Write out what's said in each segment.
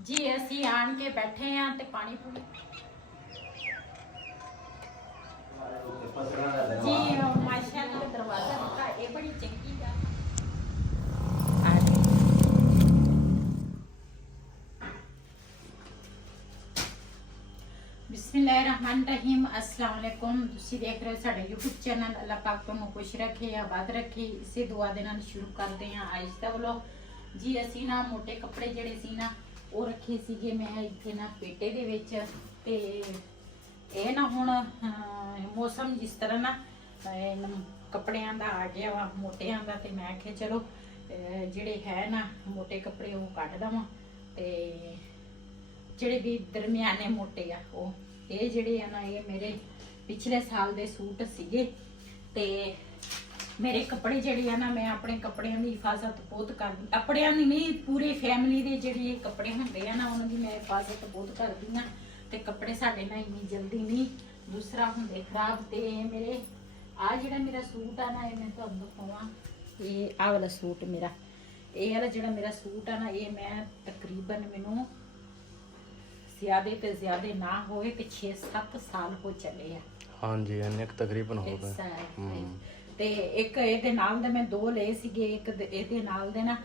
जी असी आन के बैठे हैं ते पानी पूरी जी माशाल्लाह दरवाजा दिखा ये बड़ी चंगी गल बिस्मिल्लाहिर्रहमानिर्रहीम अस्सलाम वालेकुम तुसी देख रहे हो साडे YouTube चैनल अल्लाह पाक तुहानू खुश रखे आबाद रखे इसे दुआ दे नाल शुरू करते हैं आज दा व्लॉग जी असी ना मोटे कपड़े जेडे सी ना ਉਹ ਰੱਖੇ ਸੀਗੇ ਮੈਂ ਇੱਥੇ ਨਾ ਪੇਟੇ ਦੇ ਵਿੱਚ ਤੇ ਇਹ ਨਾ ਹੁਣ ਮੌਸਮ ਜਿਸ ਤਰ੍ਹਾਂ ਨਾ ਕੱਪੜਿਆਂ ਦਾ ਆ ਗਿਆ ਵਾ ਮੋਟਿਆਂ ਦਾ ਤੇ ਮੈਂ ਆਖਿਆ ਚਲੋ ਜਿਹੜੇ ਹੈ ਨਾ ਮੋਟੇ ਕੱਪੜੇ ਉਹ ਕੱਢ ਦਵਾਂ ਤੇ ਜਿਹੜੇ ਵੀ ਦਰਮਿਆਨੇ ਮੋਟੇ ਆ ਉਹ ਇਹ ਜਿਹੜੇ ਆ ਨਾ ਇਹ ਮੇਰੇ ਪਿਛਲੇ ਸਾਲ ਦੇ ਸੂਟ ਸੀਗੇ ਤੇ मेरे कपड़े जेडे है ना मैं अपने कपड़ों की हिफाजत बहुत कर अपने नहीं पूरी फैमिली के जेडे कपड़े होंगे है ना उन्होंने मैं हिफाजत बहुत करती हाँ तो कपड़े साढ़े ना इन्नी जल्दी नहीं दूसरा होंगे खराब तो मेरे आ जोड़ा मेरा सूट है ना ये मैं तुहानू दिखावां ये आ वाला सूट मेरा ये वाला जोड़ा मेरा सूट है ना ये मैं तकरीबन मैनू ज़्यादा तो ज़्यादा ना होए तो 6-7 साल हो चले हैं हाँ जी तकरीबन हो गए ਤੇ ਇੱਕ ਇਹਦੇ ਨਾਲ ਦੇ ਮੈਂ ਦੋ ਲਏ ਸੀਗੇ ਇੱਕ ਇਹਦੇ ਨਾਲ ਦੇ ਨਾ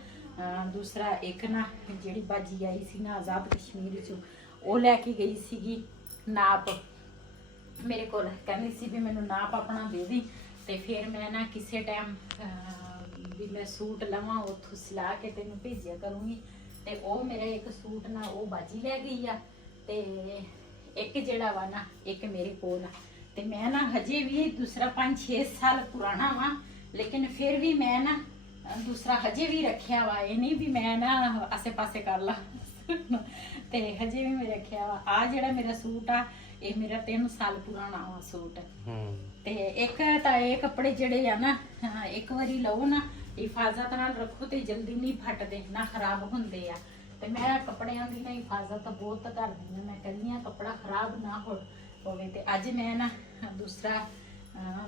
ਦੂਸਰਾ ਇੱਕ ਨਾ ਜਿਹੜੀ ਬਾਜੀ ਆਈ ਸੀ ਨਾ ਆਜ਼ਾਦ ਕਸ਼ਮੀਰ ਚੋਂ ਉਹ ਲੈ ਕੇ ਗਈ ਸੀਗੀ ਨਾਪ ਮੇਰੇ ਕੋਲ ਕਹਿੰਦੀ ਸੀ ਵੀ ਮੈਨੂੰ ਨਾਪ ਆਪਣਾ ਦੇ ਦੀ ਤੇ ਫਿਰ ਮੈਂ ਨਾ ਕਿਸੇ ਟਾਈਮ ਵੀ ਮੈਂ ਸੂਟ ਲਵਾਂ ਉੱਥੋਂ ਸਿਲਾ ਕੇ ਤੈਨੂੰ ਭੇਜਿਆ ਕਰੂੰਗੀ ਤੇ ਉਹ ਮੇਰਾ ਇੱਕ ਸੂਟ ਨਾ ਉਹ ਬਾਜੀ ਲੈ ਗਈ ਆ ਤੇ ਇੱਕ ਜਿਹੜਾ ਵਾ ਨਾ ਇੱਕ ਮੇਰੇ ਕੋਲ ਆ ਤੇ ਮੈਂ ਨਾ ਹਜੇ ਵੀ ਦੂਸਰਾ 5-6 ਸਾਲ ਪੁਰਾਣਾ ਵਾ ਲੇਕਿਨ ਫਿਰ ਵੀ ਮੈਂ ਨਾ ਦੂਸਰਾ ਹਜੇ ਵੀ ਰੱਖਿਆ ਵਾ ਇਹ ਨਹੀਂ ਵੀ ਮੈਂ ਨਾ ਆਸੇ-ਪਾਸੇ ਕਰ ਲਾ ਤੇ ਹਜੇ ਵੀ ਮੈਂ ਰੱਖਿਆ ਵਾ ਆ ਜਿਹੜਾ ਮੇਰਾ ਸੂਟ ਆ ਇਹ ਮੇਰਾ 3 ਸਾਲ ਪੁਰਾਣਾ ਵਾ ਸੂਟ ਤੇ ਇੱਕ ਤਾਂ ਇਹ ਕੱਪੜੇ ਜਿਹੜੇ ਆ ਨਾ ਇੱਕ ਵਾਰੀ ਲਓ ਨਾ ਹਿਫਾਜ਼ਤ ਨਾਲ ਰੱਖੋ ਤੇ ਜਲਦੀ ਨਹੀਂ ਫਟਦੇ ਨਾ ਖਰਾਬ ਹੁੰਦੇ ਆ ਤੇ ਮੈਂ ਕੱਪੜਿਆਂ ਦੀ ਨਾ ਹਿਫਾਜ਼ਤ ਬਹੁਤ ਕਰਦੀ ਹਾਂ ਮੈਂ ਕਹਿੰਦੀ ਆ ਕੱਪੜਾ ਖਰਾਬ ਨਾ ਹੋਵੇ ਤੇ ਅੱਜ ਮੈਂ ਨਾ ਦੂਸਰਾ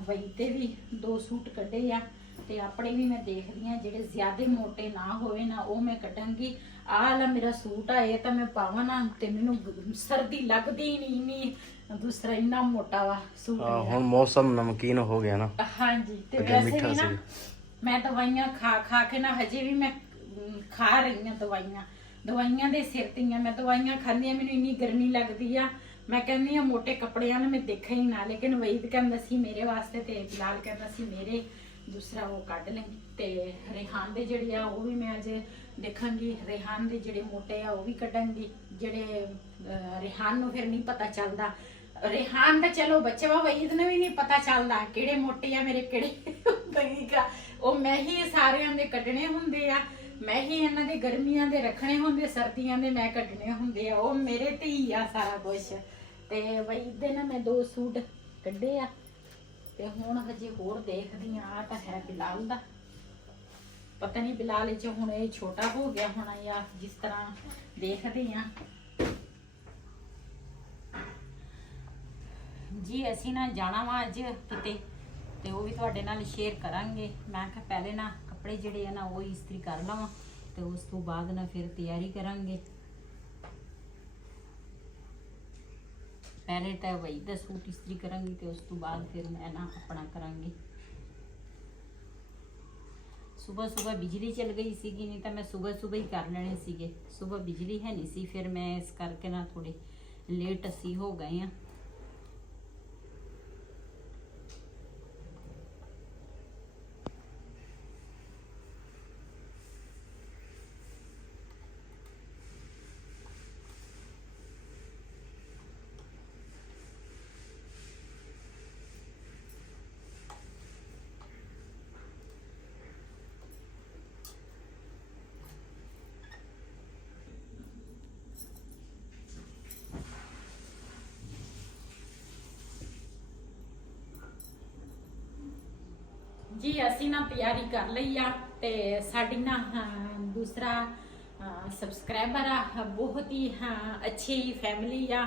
ਬਈ ਤੇ ਵੀ 2 ਸੂਟ ਕੱਢੇ ਆ ਤੇ ਆਪਣੇ ਵੀ ਮੈਂ ਦੇਖਦੀ ਆ ਜਿਹੜੇ ਜ਼ਿਆਦਾ ਮੋਟੇ ਨਾ ਹੋਵੇ ਨਾ ਉਹ ਮੈਂ ਕੱਢਾਂਗੀ ਆਹ ਵਾਲਾ ਮੇਰਾ ਸੂਟ ਆ ਇਹ ਤਾਂ ਮੈਂ ਪਾਵਾਂ ਨਾ ਤੇ ਮੈਨੂੰ ਸਰਦੀ ਲੱਗਦੀ ਨਹੀਂ ਦੂਸਰਾ ਇੰਨਾ ਮੋਟਾ ਵਾ ਸੂਟ ਹੁਣ ਮੌਸਮ ਨਮਕੀਨ ਹੋ ਗਿਆ ਨਾ ਹਾਂਜੀ ਤੇ ਵੈਸੇ ਵੀ ਨਾ ਮੈਂ ਦਵਾਈਆਂ ਖਾ ਕੇ ਨਾ ਹਜੇ ਵੀ ਮੈਂ ਖਾ ਰਹੀ ਆ ਦਵਾਈਆਂ ਦੇ ਸਿਰ ਤੇ ਮੈਂ ਦਵਾਈਆਂ ਖਾਂਦੀ ਆ ਮੈਨੂੰ ਇੰਨੀ ਗਰਮੀ ਲੱਗਦੀ ਆ मैं कहनी हाँ मोटे कपड़िया ने मैं देखा ही ना लेकिन वहीद कहता सी मेरे वास्ते ते बिलाल कहता सी मेरे दूसरा वो कढ़ लेंगी ते रेहान दे जड़े आ वो भी मैं अज देखांगी रेहान दे जड़े मोटे आ वो भी कढ़ांगी जड़े रेहान नूं फिर नहीं पता चलता रेहान दा चलो बच्चे वा वहीद ने भी नहीं पता चलता किहड़े मोटे आ मेरे किहड़े वो मैं ही सारियां दे कढ़ने हुंदे आ मैं ही इन्हां दे गर्मियां दे रखने हुंदे सर्दियां दे मैं कढ़ने हुंदे आ वो मेरे ते ही आ सारा कुछ ਤੇ ਬਈ ਇਹਦੇ ਨਾ ਮੈਂ 2 ਸੂਟ ਕੱਢੇ ਆ ਤੇ ਹੁਣ ਹਜੇ ਹੋਰ ਦੇਖਦੀ ਆ ਤਾਂ ਹੈ ਬਿਲਾਲ ਦਾ ਪਤਾ ਨਹੀਂ ਬਿਲਾਲ ਚ ਹੁਣ ਇਹ ਛੋਟਾ ਹੋ ਗਿਆ ਹੋਣਾ ਜਾਂ ਜਿਸ ਤਰ੍ਹਾਂ ਦੇਖਦੇ ਆ ਜੀ ਅਸੀਂ ਨਾ ਜਾਣਾ ਵਾ ਅੱਜ ਕਿਤੇ ਤੇ ਉਹ ਵੀ ਤੁਹਾਡੇ ਨਾਲ ਸ਼ੇਅਰ ਕਰਾਂਗੇ ਮੈਂ ਕਿਹਾ ਪਹਿਲੇ ਨਾ ਕੱਪੜੇ ਜਿਹੜੇ ਆ ਨਾ ਉਹ ਇਸਤਰੀ ਕਰ ਲਵਾਂ ਤੇ ਉਸ ਤੋਂ ਬਾਅਦ ਨਾ ਫਿਰ ਤਿਆਰੀ ਕਰਾਂਗੇ पहले तो वही दा सूट इस्त्री करांगी तो उस तो बाद फिर मैं ना अपना करांगी सुबह बिजली चल गई सी नहीं तो मैं सुबह ही कर लेने सीगे सुबह बिजली है नहीं सी फिर मैं इस करके ना थोड़े लेट असी हो गए हैं जी असी ना तैयारी कर ली आ ते साडी ना दूसरा सबसक्राइबर आ बहुत ही अच्छी फैमिली आ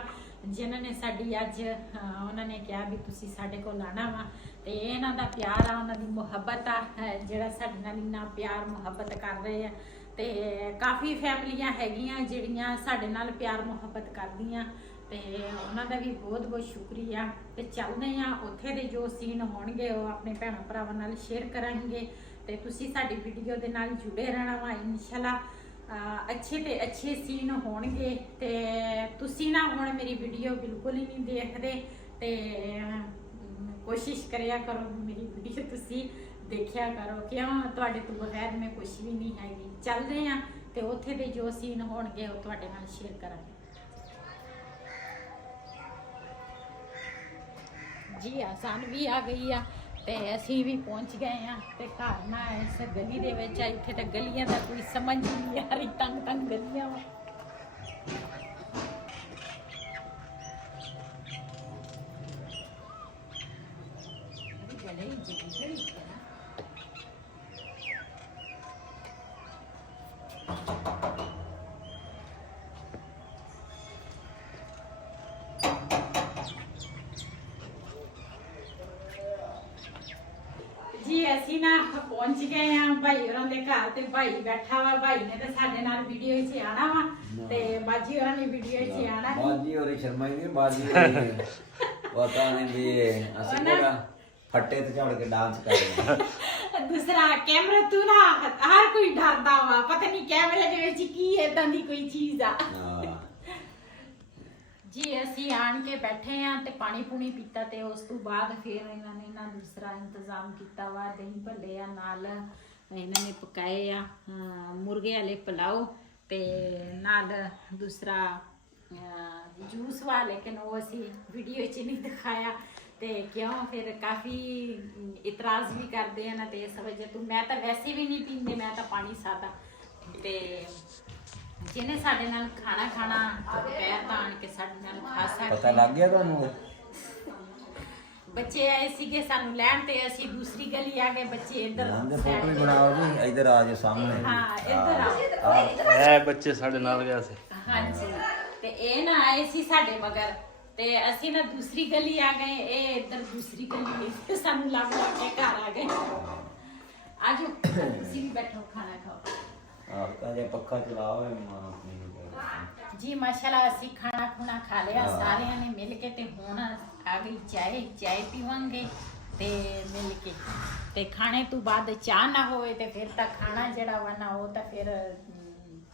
जिन्होंने साडी अज उन्होंने कहा भी तुसी साडे कोल आना वा ते इन्हां दा प्यार आ उन्हां दी मुहब्बत आ जिहड़ा साडे नाल इन्ना प्यार मुहब्बत कर रहे हैं ਤੇ ਕਾਫੀ ਫੈਮਲੀਆਂ ਹੈਗੀਆਂ ਜਿਹੜੀਆਂ ਸਾਡੇ ਨਾਲ ਪਿਆਰ ਮੁਹੱਬਤ ਕਰਦੀਆਂ ਤੇ ਉਹਨਾਂ ਦਾ ਵੀ ਬਹੁਤ ਬਹੁਤ ਸ਼ੁਕਰੀਆ। ਤੇ ਚੱਲਦੇ ਆ ਉੱਥੇ ਦੇ ਜੋ ਸੀਨ ਹੋਣਗੇ ਉਹ ਆਪਣੇ ਭੈਣਾਂ ਭਰਾਵਾਂ ਨਾਲ ਸ਼ੇਅਰ ਕਰਾਂਗੇ ਤੇ ਤੁਸੀਂ ਸਾਡੀ ਵੀਡੀਓ ਦੇ ਨਾਲ ਜੁੜੇ ਰਹਿਣਾ ਵਾ ਇਨਸ਼ਾਅੱਲਾ। ਅੱਛੇ ਤੇ ਅੱਛੇ ਸੀਨ ਹੋਣਗੇ ਤੇ ਤੁਸੀਂ ਨਾ ਹੁਣ ਮੇਰੀ ਵੀਡੀਓ ਬਿਲਕੁਲ ਹੀ ਨਹੀਂ ਦੇਖਦੇ ਤੇ ਕੋਸ਼ਿਸ਼ ਕਰਿਆ ਕਰੋ ਮੇਰੀ ਵੀਡੀਓ ਤੁਸੀਂ ਦੇਖਿਆ ਕਰੋ, ਕਿਉਂ ਤੁਹਾਡੇ ਤੋਂ ਬਗੈਰ ਮੈਂ ਕੁਝ ਵੀ ਨਹੀਂ ਹੈਗੀ। ਚੱਲਦੇ ਆ ਤੇ ਉੱਥੇ ਦੇ ਜੋ ਸੀਨ ਹੋਣਗੇ ਉਹ ਤੁਹਾਡੇ ਨਾਲ ਸ਼ੇਅਰ ਕਰਾਂਗੇ। ਜੀ ਆਸਾਨ ਵੀ ਆ ਗਈ ਆ ਤੇ ਅਸੀਂ ਵੀ ਪਹੁੰਚ ਗਏ ਆ ਤੇ ਘਰ ਨਾ ਇਸ ਗਲੀ ਦੇ ਵਿੱਚ ਆ। ਇੱਥੇ ਤਾਂ ਗਲੀਆਂ ਦਾ ਕੋਈ ਸਮਝ ਨਹੀਂ ਆ ਰਹੀ, ਤੰਗ ਤੰਗ ਗਲੀਆਂ ਵਾ। ਜੀ ਅਸੀਂ ਨਾ ਪਹੁੰਚ ਗਏ ਆ ਭਾਈ ਹੋਰਾਂ ਦੇ ਘਰ ਤੇ ਭਾਈ ਬੈਠਾ ਵਾ। ਭਾਈ ਨੇ ਤਾਂ ਸਾਡੇ ਨਾਲ ਵੀਡੀਓ 'ਚ ਆਣਾ ਵਾ ਤੇ ਬਾਜੀ ਹੋਰਾਂ ਨੇ ਵੀਡੀਓ 'ਚ ਆਣਾ। ਬਾਜੀ ਹੋਰੀ ਸ਼ਰਮਾਈ ਨਹੀਂ, ਬਾਜੀ ਹੋਰੀ ਪਤਾ ਨਹੀਂ ਵੀ ਅਸੀਂ ਕਿਹੜਾ ਫੱਟੇ ਤੇ ਝੜ ਕੇ ਡਾਂਸ ਕਰ ਰਹੇ। ਦੂਸਰਾ ਕੈਮਰਾ ਤੂੰ ਨਾ ਹਰ ਕੋਈ ਡਰਦਾ ਵਾ, ਪਤਾ ਨਹੀਂ ਕੈਮਰੇ ਦੇ ਵਿੱਚ ਕੀ ਏਦਾਂ ਦੀ ਕੋਈ ਚੀਜ਼ ਆ। ਜੀ ਅਸੀਂ ਆਣ ਕੇ ਬੈਠੇ ਆ ਤੇ ਪਾਣੀ ਪੂਣੀ ਪੀਤਾ ਤੇ ਉਸ ਤੋਂ ਬਾਅਦ ਫਿਰ ਇਹਨਾਂ ਨੇ ਨਾ ਦੂਸਰਾ ਇੰਤਜ਼ਾਮ ਕੀਤਾ ਵਾ। ਦਹੀਂ ਭੱਲੇ ਆ ਨਾਲ ਇਹਨਾਂ ਨੇ ਪਕਾਏ ਆ ਮੁਰਗੇ ਵਾਲੇ ਪਲਾਓ ਤੇ ਨਾਲ ਦੂਸਰਾ ਜੂਸ ਵਾ, ਲੇਕਿਨ ਉਹ ਅਸੀਂ ਵੀਡੀਓ 'ਚ ਨਹੀਂ ਦਿਖਾਇਆ ਤੇ ਕਿਉਂ ਫਿਰ ਕਾਫੀ ਇਤਰਾਜ਼ ਵੀ ਕਰਦੇ ਆ ਨਾ ਤੇ ਇਸ ਵਜ੍ਹਾ ਤੋਂ ਮੈਂ ਤਾਂ ਵੈਸੇ ਵੀ ਨਹੀਂ ਪੀਂਦੇ, ਮੈਂ ਤਾਂ ਪਾਣੀ ਸਾਦਾ। ਤੇ ਜਿਹਨੇ ਸਾਡੇ ਨਾਲ ਖਾਣਾ ਦੁਪਹਿਰ ਦਾ ਆਣ ਕੇ ਸਾਡੇ ਨਾਲ ਖਾ ਸਕਦੇ। ਪਤਾ ਲੱਗ ਗਿਆ ਤੁਹਾਨੂੰ? ਬੱਚੇ ਆਏ ਸੀਗੇ ਸਾਨੂੰ ਲੈਣ ਤੇ ਅਸੀਂ ਦੂਸਰੀ ਗਲੀ ਆ ਗਏ। ਬੱਚੇ ਇੱਧਰ ਫੋਟੋ ਵੀ ਬਣਾਓ ਜੀ, ਇੱਧਰ ਆ ਜਾਓ ਸਾਹਮਣੇ। ਹਾਂ ਇੱਧਰ ਆਓ। ਇਹ ਬੱਚੇ ਸਾਡੇ ਨਾਲ ਗਿਆ ਸੀ। ਹਾਂਜੀ ਤੇ ਇਹ ਨਾ ਆਏ ਸੀ ਸਾਡੇ ਮਗਰ ਤੇ ਅਸੀਂ ਨਾ ਦੂਸਰੀ ਗਲੀ ਆ ਗਏ, ਇਹ ਇੱਧਰ ਦੂਸਰੀ ਗਲੀ ਤੇ ਸਾਨੂੰ ਲੱਗ ਕੇ ਘਰ ਆ ਗਏ। ਆਜੋ ਤੁਸੀਂ ਵੀ ਬੈਠੋ ਖਾਣਾ ਖਾਓ। ਜੇ ਪੱਖਾ ਚਲਾਓ ਮਾਂ ਆਪਣੀ ਨੂੰ। ਜੀ ਮਾਸ਼ਾਅੱਲਾ ਅਸੀਂ ਖਾਣਾ ਖੁਣਾ ਖਾ ਲਿਆ ਸਾਰਿਆਂ ਨੇ ਮਿਲ ਕੇ ਤੇ ਹੁਣ ਆ ਗਈ ਚਾय ਪੀਵਾਂਗੇ ਤੇ ਮਿਲ ਕੇ। ਤੇ ਖਾਣੇ ਤੋਂ ਬਾਅਦ ਚਾਹ ਨਾ ਹੋਵੇ ਤੇ ਫਿਰ ਤਾਂ ਖਾਣਾ ਜਿਹੜਾ ਵਾ ਨਾ ਉਹ ਤਾਂ ਫਿਰ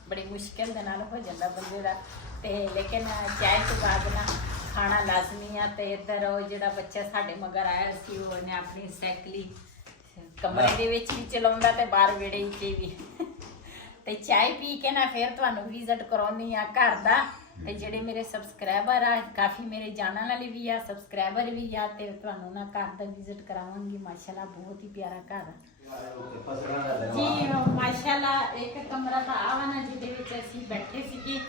ਬੜੀ ਮੁਸ਼ਕਿਲ ਦੇ ਨਾਲ ਹੋ ਜਾਂਦਾ ਬੰਦੇ ਦਾ। ਤੇ ਲੇਕਿਨ ਚਾय ਤੋਂ ਬਾਅਦ ਨਾ ਖਾਣਾ ਲਾਜ਼ਮੀ ਆ। ਤੇ ਇੱਧਰ ਉਹ ਜਿਹੜਾ ਬੱਚਾ ਸਾਡੇ ਮਗਰ ਆਇਆ ਸੀ ਉਹਨੇ ਆਪਣੀ ਸਾਈਕਲੀ ਕਮਰੇ ਦੇ ਵਿੱਚ ਵੀ ਚਲਾਉਂਦਾ ਤੇ ਬਾਹਰ ਵਿਹੜੇ ਵਿੱਚ ਵੀ। ਤੇ ਚਾय ਪੀ ਕੇ ਨਾ ਫਿਰ ਤੁਹਾਨੂੰ ਵਿਜ਼ਿਟ ਕਰਾਉਣੀ ਆ ਘਰ ਦਾ। ਤੇ ਜਿਹੜੇ ਮੇਰੇ ਸਬਸਕ੍ਰਾਈਬਰ ਆ ਕਾਫੀ ਮੇਰੇ ਜਾਣਨ ਵਾਲੇ ਵੀ ਆ, ਸਬਸਕ੍ਰਾਈਬਰ ਵੀ ਆ ਤੇ ਤੁਹਾਨੂੰ ਨਾ ਘਰ ਦਾ ਵਿਜ਼ਿਟ ਕਰਾਵਾਂਗੀ। ਮਾਸ਼ਾਅੱਲਾ ਬਹੁਤ ਹੀ ਪਿਆਰਾ ਘਰ ਆ ਜੀ। ਮਾਸ਼ਾਅੱਲਾ ਇੱਕ ਕਮਰਾ ਤਾਂ ਆਵਾ ਨਾ ਜਿਹਦੇ ਵਿੱਚ ਅਸੀਂ ਬੈਠੇ ਸੀਗੇ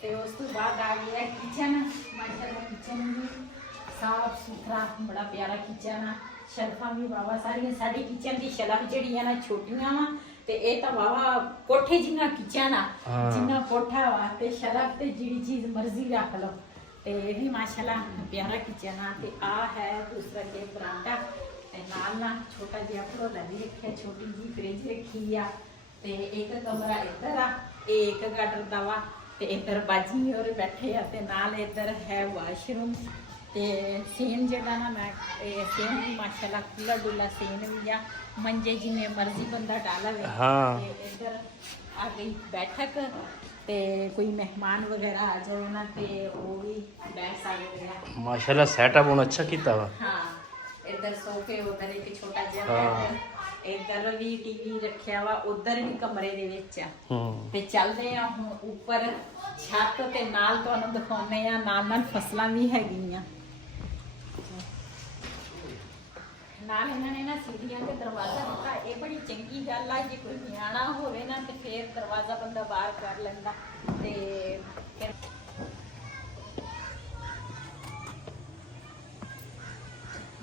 ਤੇ ਉਸ ਤੋਂ ਬਾਅਦ ਆ ਗਿਆ ਕਿਚਨ। ਮਾਸ਼ਾਅੱਲਾ ਕਿਚਨ ਵੀ ਸਾਫ ਸੁਥਰਾ ਬੜਾ ਪਿਆਰਾ ਕਿਚਨ ਆ। ਸ਼ੈਲਫਾਂ ਵੀ ਵਾਵਾ ਸਾਰੀਆਂ। ਸਾਡੀ ਕਿਚਨ ਦੀ ਸ਼ੈਲਫ ਜਿਹੜੀਆਂ ਨਾ ਛੋਟੀਆਂ ਵਾ ਤੇ ਇਹ ਤਾਂ ਵਾਵਾ ਕੋਠੇ ਜਿੰਨਾ ਕਿਚਨ ਆ, ਜਿੰਨਾ ਕੋਠਾ ਵਾ ਤੇ ਸ਼ੈਲਫ ਤੇ ਜਿਹੜੀ ਚੀਜ਼ ਮਰਜ਼ੀ ਰੱਖ ਲਓ। ਤੇ ਇਹ ਵੀ ਮਾਸ਼ਾਅੱਲਾ ਪਿਆਰਾ ਕਿਚਨ ਆ। ਤੇ ਆ ਹੈ ਦੂਸਰਾ ਕੇ ਬਰਾਂਡਾ ਤੇ ਨਾਲ ਛੋਟਾ ਜਿਹਾ ਭੜੋਲਾ ਵੀ ਰੱਖਿਆ, ਛੋਟੀ ਜਿਹੀ ਫ੍ਰਿਜ ਰੱਖੀ ਆ। ਤੇ ਇੱਕ ਕਮਰਾ ਇੱਧਰ ਆ, ਇਹ ਇੱਕ ਗਾਡਰ ਦਾ ਵਾ ਤੇ ਇੱਧਰ ਬਾਜੀ ਹੋਰ ਬੈਠੇ ਆ ਤੇ ਨਾਲ ਇੱਧਰ ਹੈ ਵਾਸ਼ਰੂਮ। ਤੇ ਸੀਨ ਜਿਹੜਾ ਨਾ ਮੈਂ ਇਹ ਸੀਨ ਵੀ ਮਾਸ਼ਾਅੱਲਾ ਖੁੱਲਾ ਡੁੱਲਾ ਸੀਨ ਵੀ ਆ, ਮੰਜੇ ਜਿੰਨੇ ਮਰਜ਼ੀ ਬੰਦਾ ਡਾਲਾਵੇ। ਤੇ ਇੱਧਰ ਆ ਗਈ ਬੈਠਕ ਤੇ ਕੋਈ ਮਹਿਮਾਨ ਵਗੈਰਾ ਆ ਜਾਵੇ ਨਾ ਤੇ ਉਹ ਵੀ ਬੈਠ ਸਕਦੇ ਆ। ਮਾਸ਼ਾਅੱਲਾ ਸੈਟਅਪ ਹੁਣ ਅੱਛਾ ਕੀਤਾ ਵਾ। ਹਾਂ ਇੱਧਰ ਸੋਫੇ, ਉਧਰ ਇੱਕ ਛੋਟਾ ਜਿਹਾ ਬੈੱਡ, ਇੱਧਰ ਵੀ ਟੀਵੀ ਰੱਖਿਆ ਵਾ, ਉਧਰ ਵੀ ਕਮਰੇ ਦੇ ਵਿੱਚ ਆ। ਤੇ ਚੱਲਦੇ ਆ ਹੁਣ ਉੱਪਰ ਛੱਤ ਤੇ ਨਾਲ ਤੁਹਾਨੂੰ ਦਿਖਾਉਂਦੇ ਆ ਨਾਲ ਫਸਲਾਂ ਵੀ ਹੈਗੀਆਂ। ਨਾਲ ਇਹਨਾਂ ਨੇ ਨਾ ਸੀੜੀਆਂ ਤੇ ਦਰਵਾਜ਼ਾ ਦਿੱਤਾ। ਇਹ ਬੜੀ ਚੰਗੀ ਗੱਲ ਆ। ਜੇ ਕੋਈ ਨਿਆਣਾ ਹੋਵੇ ਨਾ ਤੇ ਫਿਰ ਦਰਵਾਜ਼ਾ ਬੰਦਾ ਬਾਹਰ ਕਰ ਲੈਂਦਾ। ਤੇ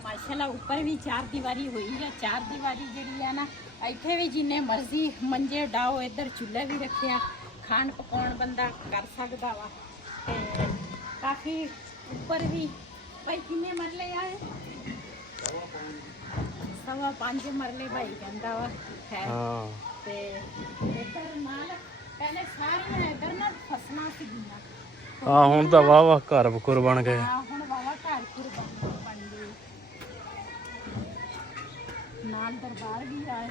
ਮਾਸ਼ਾਅੱਲਾ ਉੱਪਰ ਵੀ ਚਾਰ ਦੀਵਾਰੀ ਹੋਈ ਆ। ਚਾਰ ਦੀਵਾਰੀ ਜਿਹੜੀ ਆ ਨਾ ਇੱਥੇ ਵੀ ਜਿੰਨੇ ਮਰਜ਼ੀ ਮੰਜੇ ਡਾਓ। ਇੱਧਰ ਚੁੱਲ੍ਹਾ ਵੀ ਰੱਖਿਆ, ਖਾਣ ਪਕਾਉਣ ਬੰਦਾ ਕਰ ਸਕਦਾ ਵਾ। ਤੇ ਕਾਫੀ ਉੱਪਰ ਵੀ ਭਾਈ ਕਿੰਨੇ ਮਰਲੇ ਆ? 5.5 ਮਰਲੇ ਭਾਈ ਕਹਿੰਦਾ ਵਾ ਹੈ। ਤੇ ਇੱਧਰ ਨਾਲ ਪਹਿਲੇ ਸਾਰੀਆਂ ਇੱਧਰ ਨਾ ਫਸਲਾਂ ਸੀਗੀਆਂ। ਆ ਹੁਣ ਤਾਂ ਵਾਹ ਘਰ ਬਕੁਰ ਬਣ ਗਏ। ਹਾਂ ਹੁਣ ਵਾਵਾ ਘਰ ਘੁਰ ਬਣ ਗਏ। ਨਾਲ ਦਰਬਾਰ ਵੀ ਆ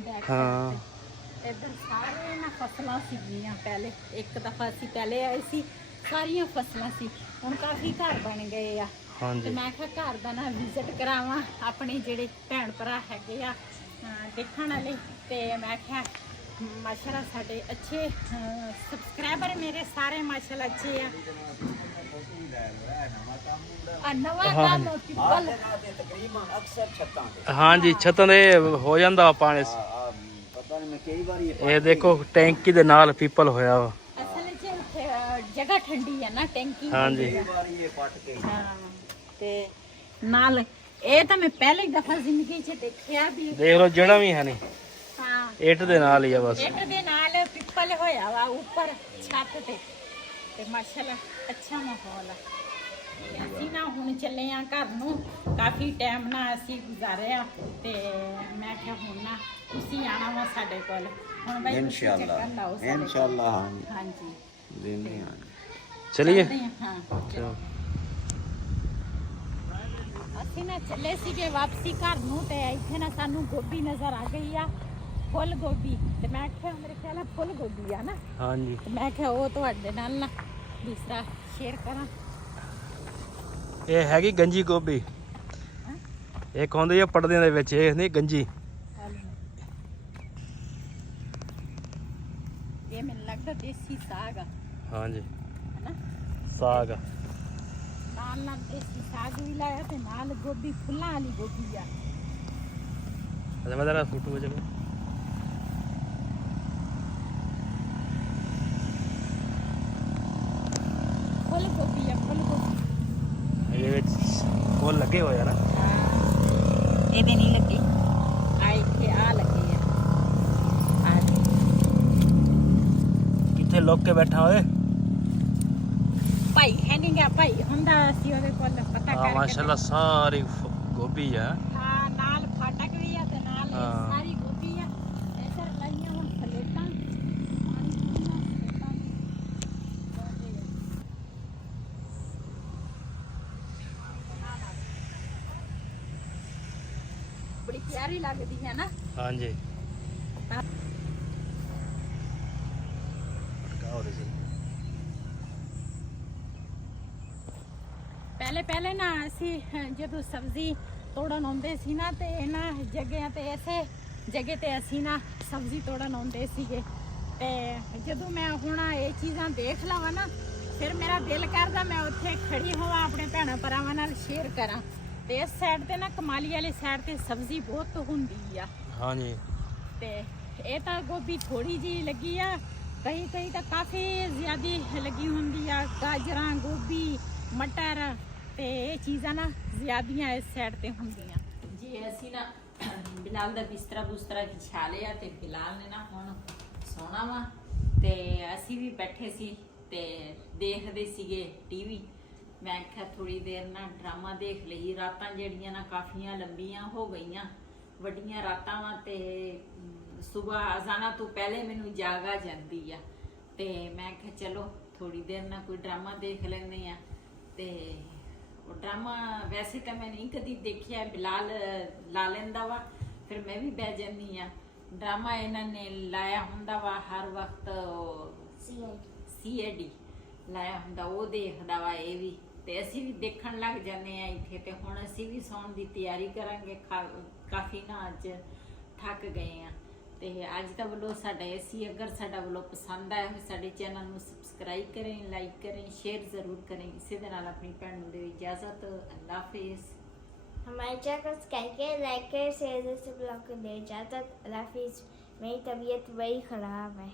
ਬੈਕ ਹਾਂ ਸਾਈਡ। ਇੱਧਰ ਸਾਰੇ ਨਾ ਫਸਲਾਂ ਸੀਗੀਆਂ ਪਹਿਲੇ। ਇੱਕ ਦਫਾ ਅਸੀਂ ਪਹਿਲੇ ਆਏ ਸੀ, ਸਾਰੀਆਂ ਫਸਲਾਂ ਸੀ। ਹੁਣ ਕਾਫੀ ਘਰ ਬਣ ਗਏ ਆ। ਤੇ ਹਾਂਜੀ ਮੈਂ ਕਿਹਾ ਘਰ ਦਾ ਨਾ ਵਿਜ਼ਿਟ ਕਰਾਵਾਂ, ਆਪਣੇ ਜਿਹੜੇ ਭੈਣ ਭਰਾ ਹੈਗੇ ਆ ਦੇਖਣ ਵਾਲੇ। ਤੇ ਮੈਂ ਕਿਹਾ ਮਾਸ਼ਾਅੱਲਾ ਸਾਡੇ ਅੱਛੇ ਸਬਸਕ੍ਰਾਈਬਰ ਮੇਰੇ ਸਾਰੇ ਮਾਸ਼ਾਅੱਲਾ ਅੱਛੇ ਆ। ਨਵਾਂ ਕੰਮ ਪਿੱਪਲ ਤਕਰੀਬਨ ਅਕਸਰ ਛੱਤਾਂ ਤੇ ਹਾਂਜੀ ਛੱਤਾਂ ਦੇ ਹੋ ਜਾਂਦਾ ਪਾਣੀ। ਪਤਾ ਨਹੀਂ ਮੈਂ ਕਈ ਵਾਰੀ ਇਹ ਦੇਖੋ ਟੈਂਕੀ ਦੇ ਨਾਲ ਪੀਪਲ ਹੋਇਆ ਵਾ। ਅਸਲ 'ਚ ਉੱਥੇ ਜਗ੍ਹਾ ਠੰਡੀ ਆ ਨਾ, ਟੈਂਕੀ ਹਾਂਜੀ ਕਈ ਵਾਰੀ ਇਹ ਪੱਟ ਕੇ ਹਾਂ। ਤੇ ਨਾਲ ਇਹ ਤਾਂ ਮੈਂ ਪਹਿਲੀ ਦਫਾ ਜ਼ਿੰਦਗੀ 'ਚ ਦੇਖਿਆ ਵੀ। ਦੇਖ ਲਓ ਜਿਹੜਾ ਵੀ ਹੈ ਨਹੀਂ, ਹਾਂ ਇੱਟ ਦੇ ਨਾਲ ਹੀ ਆ ਬਸ। ਇੱਟ ਦੇ ਨਾਲ ਪਿੱਪਲ ਹੋਇਆ ਵਾ ਉੱਪਰ ਛੱਤ ਤੇ ਮਾਸ਼ਾਅੱਲਾ ਅੱਛਾ ਮਾਹੌਲ ਆ। ਤੇ ਅਸੀਂ ਨਾ ਹੁਣ ਚੱਲੇ ਆ ਘਰ ਨੂੰ, ਕਾਫੀ ਟਾਈਮ ਨਾਲ ਅਸੀਂ ਗੁਜ਼ਾਰਿਆ। ਤੇ ਮੈਂ ਕਿਹਾ ਹੁਣ ਨਾ ਤੁਸੀਂ ਆਣਾ ਵਾ ਸਾਡੇ ਕੋਲ। ਹੁਣ ਬਾਈ ਤੁਸੀਂ ਚੱਕਰ ਲਾਓ ਸਾਡੇ ਕੋਲ। ਇਨਸ਼ਾਅੱਲਾ ਹਾਂਜੀ ਦੇਨੇ ਹਾਂ। ਚਲਿਏ ਚੱਲਦੇ ਹਾਂ। ਹਾਂ ਚਲੋ। ਅਸੀਂ ਨਾ ਚੱਲੇ ਸੀਗੇ ਵਾਪਸੀ ਘਰ ਨੂੰ। ਤੇ ਇੱਥੇ ਨਾ ਸਾਨੂੰ ਗੋਭੀ ਨਜ਼ਰ ਆ ਗਈ ਆ, ਫੁੱਲ ਗੋਭੀ। ਤੇ ਮੈਂ ਕਿਹਾ ਮੇਰੇ ਖਿਆਲ ਨਾਲ ਫੁੱਲ ਗੋਭੀ ਆ ਨਾ। ਹਾਂਜੀ ਤੇ ਮੈਂ ਕਿਹਾ ਉਹ ਤੁਹਾਡੇ ਨਾਲ ਨਾ ਦੂਸਰਾ ਸ਼ੇਅਰ ਕਰਾਂ। ਇਹ ਹੈਗੀ ਗੰਜੀ ਗੋਭੀ। ਇੱਕ ਹੁੰਦੀ ਆ ਪੜਦਿਆਂ ਦੇ ਵਿੱਚ, ਇਹ ਨਹੀਂ ਗੰਜੀ। ਇਹ ਮੈਨੂੰ ਲੱਗਦਾ ਦੇਸੀ ਸਾਗ ਆ ਹਾਂਜੀ ਹਨਾ। ਸਾਗ ਆ। ਨਾਲ ਨਾਲ ਦੇਸੀ ਸਾਗ ਵੀ ਲਾਇਆ ਤੇ ਨਾਲ ਗੋਭੀ, ਫੁੱਲਾਂ ਵਾਲੀ ਗੋਭੀ ਆ। ਅੱਛਾ ਮੈਂ ਤੇਰਾ ਫੋਟੋ ਵਿੱਚ ਫੁੱਲ ਗੋਭੀ ਆ, ਫੁੱਲ ਗੋਭੀ। ਇਹਦੇ ਵਿੱਚ ਫੁੱਲ ਲੱਗੇ ਹੋਏ ਆ ਨਾ। ਇਹਦੇ ਨਹੀਂ ਲੱਗੇ, ਆ ਇੱਥੇ ਆ ਲੱਗੇ ਆ। ਕਿੱਥੇ ਲੁੱਕ ਕੇ ਬੈਠਾ ਓਏ। ਭਾਈ ਹੈ ਨਹੀਂ ਗਿਆ, ਭਾਈ ਹੁੰਦਾ ਸੀ ਉਹਦੇ ਕੋਲ ਪਤਾ ਹਾਂ ਕਰਕੇ। ਮਾਸ਼ਾਅੱਲਾ ਸਾਰੀ ਗੋਭੀ ਆ। ਹਾਂ ਨਾਲ ਫਾਟਕ ਵੀ ਆ ਤੇ ਨਾਲ ਇਹ ਹਾਂ। ਸਾਰੀ ਗੋਭੀ ਆ। ਇੱਧਰ ਲਾਈਆਂ ਹੁਣ ਸਲੇਟਾਂ, ਪਾਣੀ ਪੀਣਾ ਸਲੇਟਾਂ ਨੂੰ। ਬੜੀ ਪਿਆਰੀ ਲੱਗਦੀ ਹੈ ਨਾ। ਹਾਂਜੀ ਹੋ ਰਹੀ ਸੀ। ਪਹਿਲੇ ਨਾ ਅਸੀਂ ਜਦੋਂ ਸਬਜ਼ੀ ਤੋੜਨ ਆਉਂਦੇ ਸੀ ਨਾ, ਤੇ ਇਹਨਾਂ ਜਗ੍ਹਾ ਤੇ ਐਸੇ ਜਗ੍ਹਾ ਤੇ ਅਸੀਂ ਨਾ ਸਬਜ਼ੀ ਤੋੜਨ ਆਉਂਦੇ ਸੀਗੇ। ਤੇ ਜਦੋਂ ਮੈਂ ਹੁਣ ਇਹ ਚੀਜ਼ਾਂ ਦੇਖ ਲਵਾਂ ਨਾ, ਫਿਰ ਮੇਰਾ ਦਿਲ ਕਰਦਾ ਮੈਂ ਉੱਥੇ ਖੜੀ ਹੋਵਾਂ, ਆਪਣੇ ਭੈਣਾਂ ਭਰਾਵਾਂ ਨਾਲ ਸ਼ੇਅਰ ਕਰਾਂ। ਤੇ ਇਸ ਸਾਈਡ ਤੇ ਨਾ ਕਮਾਲੀ ਵਾਲੀ ਸਾਈਡ ਤੇ ਸਬਜ਼ੀ ਬਹੁਤ ਹੁੰਦੀ ਆ। ਹਾਂਜੀ ਤੇ ਇਹ ਤਾਂ ਗੋਭੀ ਥੋੜੀ ਜੀ ਲੱਗੀ ਆ, ਕਈ ਤਾਂ ਕਾਫੀ ਜ਼ਿਆਦੀ ਲੱਗੀ ਹੁੰਦੀ ਆ। ਗਾਜਰਾਂ, ਗੋਭੀ, ਮਟਰ ਤੇ ਇਹ ਚੀਜ਼ਾਂ ਨਾ ਜ਼ਿਆਦੀਆਂ ਇਸ ਸਾਈਡ ਤੇ ਹੁੰਦੀਆਂ ਜੀ। ਅਸੀਂ ਨਾ ਬਿਲਾਲ ਦਾ ਬਿਸਤਰਾ ਬੁਸਤਰਾ ਵਿਛਾ ਲਿਆ ਤੇ ਬਿਲਾਲ ਨੇ ਨਾ ਹੁਣ ਸੌਣਾ ਵਾ। ਤੇ ਅਸੀਂ ਵੀ ਬੈਠੇ ਸੀ ਤੇ ਦੇਖਦੇ ਸੀਗੇ ਟੀਵੀ। ਮੈਂ ਕਿਹਾ ਥੋੜੀ ਦੇਰ ਨਾ ਡਰਾਮਾ ਦੇਖ ਲਈ। ਰਾਤਾਂ ਜਿਹੜੀਆਂ ਨਾ ਕਾਫੀਆਂ ਲੰਬੀਆਂ ਹੋ ਗਈਆਂ, ਵੱਡੀਆਂ ਰਾਤਾਂ ਵਾ। ਤੇ ਸਵੇਰ ਅਜ਼ਾਨਾਂ ਤੋਂ ਪਹਿਲੇ ਮੈਨੂੰ ਜਾਗ ਆ ਜਾਂਦੀ ਆ। ਤੇ ਮੈਂ ਕਿਹਾ ਚਲੋ ਥੋੜੀ ਦੇਰ ਨਾ ਕੋਈ ਡਰਾਮਾ ਦੇਖ ਲੈਂਦੇ ਆ। ਤੇ ਉਹ ਡਰਾਮਾ ਵੈਸੇ ਤਾਂ ਮੈਂ ਨਹੀਂ ਕਦੀ ਦੇਖਿਆ, ਬਿਲਾਲ ਲਾ ਲੈਂਦਾ ਵਾ, ਫਿਰ ਮੈਂ ਵੀ ਬਹਿ ਜਾਂਦੀ ਆ। ਡਰਾਮਾ ਇਹਨਾਂ ਨੇ ਲਾਇਆ ਹੁੰਦਾ ਵਾ ਹਰ ਵਕਤ, CID ਲਾਇਆ ਹੁੰਦਾ, ਉਹ ਦੇਖਦਾ ਵਾ ਇਹ ਵੀ। ਤੇ ਅਸੀਂ ਵੀ ਦੇਖਣ ਲੱਗ ਜਾਂਦੇ ਆ ਇੱਥੇ। ਤੇ ਹੁਣ ਅਸੀਂ ਵੀ ਸੌਣ ਦੀ ਤਿਆਰੀ ਕਰਾਂਗੇ। ਕਾਫੀ ਨਾ ਅੱਜ ਥੱਕ ਗਏ ਆ। ਤੇ ਅੱਜ ਦਾ ਵੱਲੋਂ ਸਾਡਾ ਏਸੀ, ਅਗਰ ਸਾਡਾ ਵੱਲੋਂ ਪਸੰਦ ਆਇਆ ਹੋਵੇ ਸਾਡੇ ਚੈਨਲ ਨੂੰ ਸਬਸਕ੍ਰਾਈਬ ਕरें, ਲਾਈਕ करें, शेयर ज़रूर करें। इसी ਦੇ ਨਾਲ ਆਪਣੀ ਭੈਣ ਨੂੰ ਦੇ ਇਜਾਜ਼ਤ। ਅੱਲਾ ਹਾਫਿਜ਼। हमारे चैनल को सब्सक्राइब करें, लाइक करें, शेयर से ब्लॉग को दे इजाज़त। अल्लाह हाफिज़। मेरी तबीयत बड़ी ख़राब है।